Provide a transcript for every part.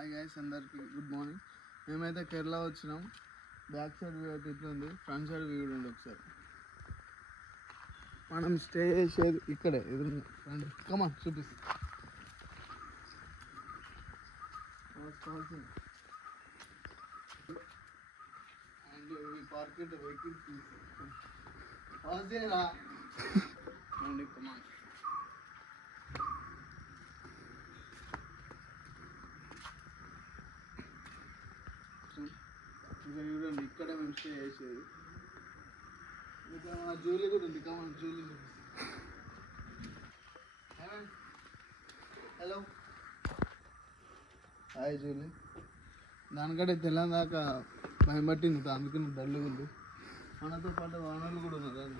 Hi guys, అందరికి good morning. మేమైతే కేరళ వచ్చినాం. బ్యాక్ సైడ్ వ్యూ అయితే ఇట్లుంది, ఫ్రంట్ సైడ్ వ్యూ ఉంది. ఒకసారి మనం స్టే చేసేది ఇక్కడే ఎదురు. కమాన్ చూపిస్తాం. అండ్ పార్క్ వెహికల్ అండి. కమాన్. ఇంకా చూడండి, ఇక్కడ మేము స్టే చేసేది. ఇంకా మన జూలీ కూడా ఉంది. కమాన్ జూలీ. Hello, hi Julie. దానికంటే తెల్లని దాకా భయం పట్టింది, అందుకని డల్గా ఉంది. మనతో పాటు వానలు కూడా ఉన్నారు.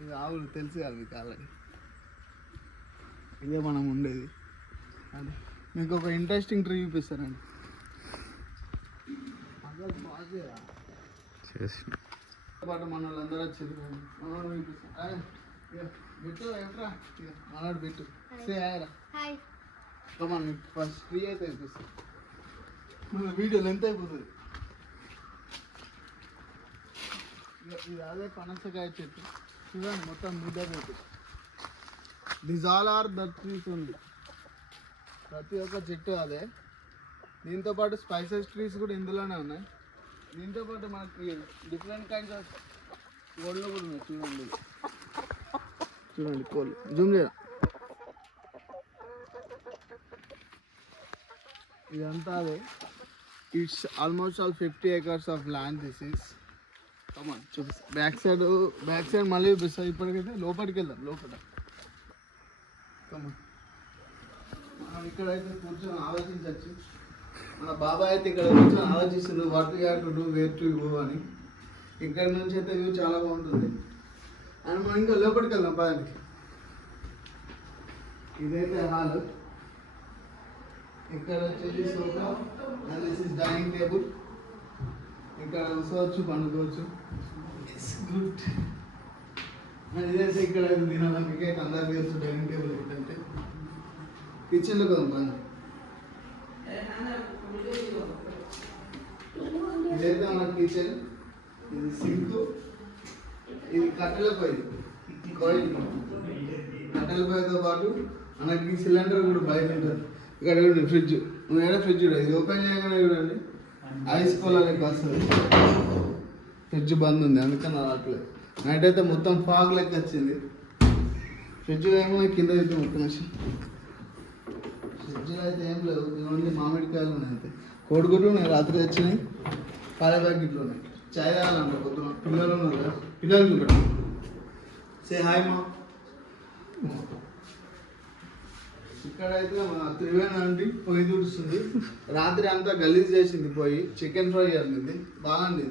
ఇది ఆవులు తెలుసు కదా మీకు ఆల్రెడీ. ఇదే మనం ఉండేది. అంటే మీకు ఒక ఇంట్రెస్టింగ్ ట్రీ చూపిస్తారండి. పాటు మన వాళ్ళందరూ వచ్చేది. మనోడు చూపిస్తాను. పెట్టు ఎట్రా, మనోడు పెట్టు. సే హాయ్ రా. కమాన్, ఫస్ట్ ట్రీ అయితే చూపిస్తాను. మన వీడియో లెంత్ అయిపోతుంది. ఇది అదే పనసకాయ చెట్టు చూడండి, మొత్తం మీద పెట్టు. This all are the trees ఉంది. ప్రతి ఒక్క చెట్టు అదే. దీంతో పాటు స్పైసెస్ ట్రీస్ కూడా ఇందులోనే ఉన్నాయి. దీంతో పాటు మనకి డిఫరెంట్ కైండ్స్ ఆఫ్ కోళ్ళు కూడా ఉన్నాయి. చూడండి చూడండి కోళ్ళు. జూమ్ చేయరా. ఇదంతా అదే. It's almost all 50 acres of land this is. Come on చూపిస్తా. బ్యాక్ సైడ్ మళ్ళీ చూపిస్తా. ఇప్పటికైతే లోపలికి వెళ్దాం. లోపల కమాన్. మనం ఇక్కడైతే కూర్చొని ఆలోచించవచ్చు. మన బాబాయ్ అయితే ఇక్కడ కూర్చొని ఆలోచిస్తుంది, what you have to do, where to go అని. ఇక్కడ నుంచి అయితే వ్యూ చాలా బాగుంటుంది. అండ్ మనం ఇంకా లోపలికి వెళ్దాం పదానికి. ఇదైతే హాల్. ఇక్కడ వచ్చేసి sofa and this is dining table. ఇక్కడ కూర్చోవచ్చు, పండుకోవచ్చు. It's good. అండ్ ఇదైతే ఇక్కడ తినడానికి అయితే అందరికీ తెలుసు డైనింగ్ టేబుల్ ఏంటంటే. కిచెన్లో కదా పని. ఇదైతే మన కిచెన్. ఇది సింక్. ఇది కట్టెల పొయ్యి. కట్టెల పొయ్యితో పాటు మనకి సిలిండర్ కూడా బయట ఉంటుంది. ఇక్కడ చూడండి ఫ్రిడ్జ్. నువ్వు ఏడా ఫ్రిడ్జ్ చూడండి. ఇది ఓపెన్ చేయగానే చూడండి ఐస్ కోలా లెక్క వస్తుంది. ఫ్రిడ్జ్ బంద్ ఉంది, అందుకని రావట్లేదు. నైట్ అయితే మొత్తం ఫాగ్ లెక్క వచ్చింది. ఫ్రిడ్జ్ ఏమో కింద అయితే మొత్తం వచ్చి. ఫ్రిడ్జ్లో అయితే ఏం లేవు, ఓన్లీ మామిడికాయలు ఉన్నాయి అంతే. కోడిగుడ్లు ఉన్నాయి, రాత్రి వచ్చినాయి. పాల ప్యాకెట్లు ఉన్నాయి. చాయ్ తాగాలంట పొద్దున. పిల్లలు ఉన్నారు కదా, పిల్లలు చూపెట్టు. సే హాయ్ మా. ఇక్కడైతే మా త్రివేణి అండి పొయ్యి చూస్తుంది. రాత్రి అంతా గలీజ్ చేసింది పొయ్యి. చికెన్ ఫ్రై అంది, బాగుంది.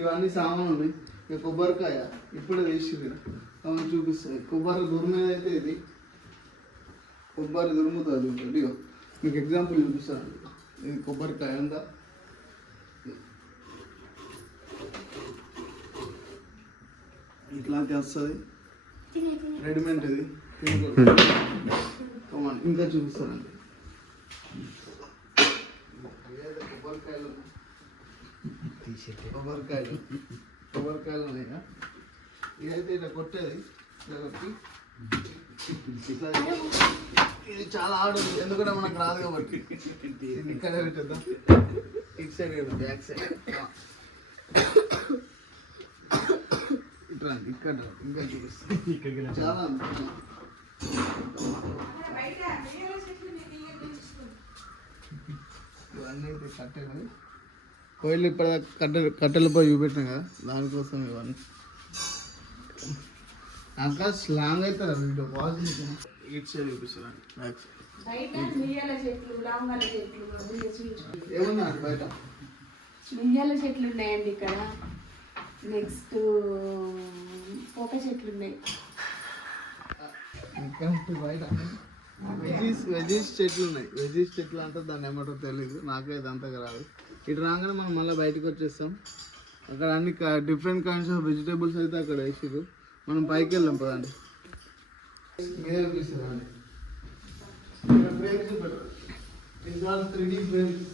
ఇవన్నీ సామాన్లు ఉన్నాయి. ఇక కొబ్బరికాయ ఇప్పుడే వేసింది. అవును చూపిస్తుంది. కొబ్బరి దుర్మేది అయితే ఇది. కొబ్బరి దురుముతుంది. ఇదిగో మీకు ఎగ్జాంపుల్ చూపిస్తాను. ఇది కొబ్బరికాయ ఉందా, ఇట్లాంటి వస్తుంది రెడీమేడ్. ఇది కమాన్ ఇంకా చూపిస్తానండి. కొబ్బరికాయలు ఉన్నాయా. ఇదైతే ఇట్లా కొట్టేది. ఇట్లా కొట్టి ఇది చాలా ఆడుంది, ఎందుకంటే మనకు రాదు కాబట్టి. ఇక్కడే పెట్టేద్దాం. ఇటు సైడ్ బ్యాక్ సైడ్ ఇట్లా ఇక్కడ ఇంకా చూపిస్తాం. చాలా ఇవన్నీ అయితే కట్టెలు. కోయిలు ఇప్పటిదాకా కట్టెలపై చూపెట్టినాం కదా, దానికోసం ఇవన్నీ. ఇంకా స్లాంగ్ అవుతారా వీడియో పాజిటివ్. ఇటు సైడ్ చూపిస్తారండి బ్యాక్ సైడ్. ఏమన్నా బయట మిరియాల చెట్లు ఉన్నాయండి ఇక్కడ. నెక్స్ట్ పోక చెట్లు ఉన్నాయి. బయట వెజీస్ చెట్లు ఉన్నాయి. వెజీస్ చెట్లు అంటే దాన్ని ఏమంటో తెలియదు, నాకైతే అంతగా రాదు. ఇటు రాగానే మనం మళ్ళీ బయటకు వచ్చేస్తాం. అక్కడ అన్ని డిఫరెంట్ కైండ్స్ ఆఫ్ వెజిటేబుల్స్ అయితే అక్కడ వేసారు. మనం పైకి వెళ్దాం పదండి. మీరే చూపిస్తారండి ఫ్రేమ్స్ పెట్టరు ఇస్ ఆల్ 3D ఫ్రేమ్స్.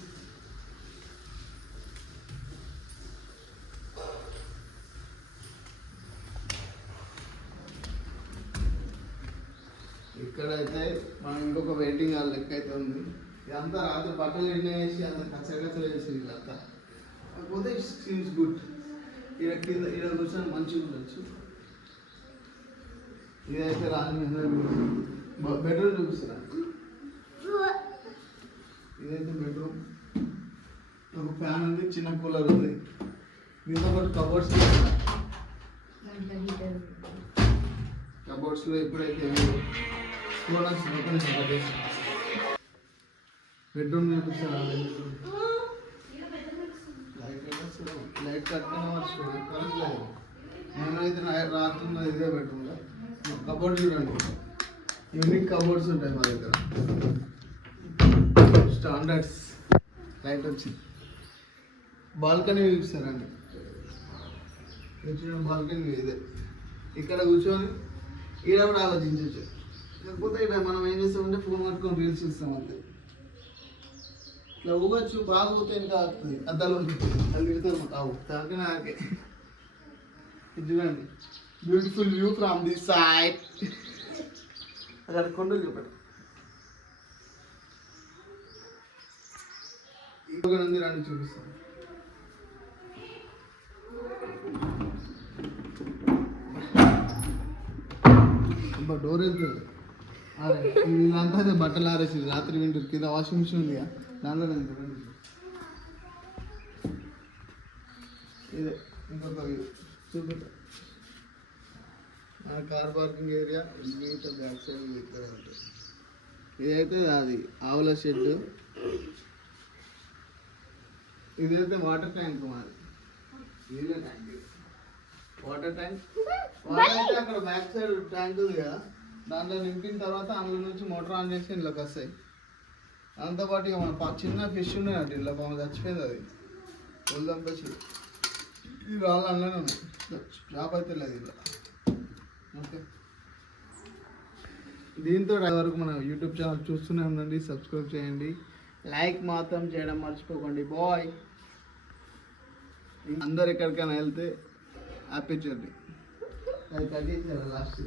ఇక్కడైతే మనం ఇంకొక వెయిటింగ్ హాల్ లెక్క అయితే ఉంది. ఇదంతా రాత్రి బట్టలు ఎండేసి అంత కచ్చగచ్చలు వేసి వీళ్ళంతా. కాకపోతే ఇట్ సీమ్స్ గుడ్. ఇక్కడ కింద ఇక్కడ కూర్చొని మంచిగా ఉండొచ్చు. ఇదైతే రాని బెడ్రూమ్ చూపిస్తారా? ఇదైతే బెడ్రూమ్. ఒక ఫ్యాన్ ఉంది, చిన్న కూలర్ ఉంది. దీంతో పాటు కబోర్డ్స్లో ఎప్పుడైతే బెడ్రూమ్ చూపిస్తారా? లైట్ కట్టుకునే వచ్చు. నేనైతే రాత్రి ఇదే బెడ్రూమ్. కబోర్డ్ చూడండి, యూనిక్ కబోర్డ్స్ ఉంటాయి మా దగ్గర. స్టాండర్డ్స్ లైట్ వచ్చింది. బాల్కనీ చూపిస్తారండి. చూడండి బాల్కనీ ఇదే. ఇక్కడ కూర్చొని ఈడ కూడా ఆలోచించవచ్చు. కాకపోతే ఇక్కడ మనం ఏం చేస్తామంటే ఫోన్ పట్టుకొని రీల్స్ చూస్తాం అంతే. ఇట్లా ఊగచ్చు, బాగా ఊతే ఇంకా ఆడుతుంది. అద్దాలు ఉంటుంది, అది తిడతారు కావు తాకనే ఆకే. ఇది చూడండి, beautiful view from this side. అక్కడ కొండలు చూపండి. ఇక్కడ ఉంది, రండి చూపిస్తాను. డోర్ వెళ్తుంది. వీళ్ళంతా అదే బట్టలు ఆరేసి రాత్రి వింటారు. కింద వాషింగ్ మిషన్ ఉంది, దాంట్లో ఇదే ఇంకొక వ్యూ చూపిస్తా. మన car parking area neat back side ఇక్కడ ఉంటుంది. ఇదైతే అది ఆవుల షెడ్. ఇదైతే వాటర్ ట్యాంక్ మాది. నీళ్ళ ట్యాంక్, వాటర్ ట్యాంక్. వాటర్ అయితే అక్కడ బ్యాక్ సైడ్ ట్యాంక్ ఉంది కదా, దాంట్లో నింపిన తర్వాత అందులో నుంచి మోటార్ ఆన్ చేసి ఇంట్లోకి వస్తాయి. దాంతోపాటు ఇక మన చిన్న ఫిష్ ఉన్నాయండి ఇంట్లో, పాము చచ్చిపోయింది. అది వదిలింపేసి ఈ రాళ్ళు అందులోనే ఉన్నాయి. షాప్ అయితే లేదు ఇలా. ఓకే, దీంతో వరకు మన యూట్యూబ్ ఛానల్ చూస్తూనే ఉండండి. సబ్స్క్రైబ్ చేయండి, లైక్ మాత్రం చేయడం మర్చిపోకండి. బాయ్. అందరు ఎక్కడికైనా వెళ్తే హ్యాపీ జర్నీ. అది కట్ చేసారా లాస్ట్?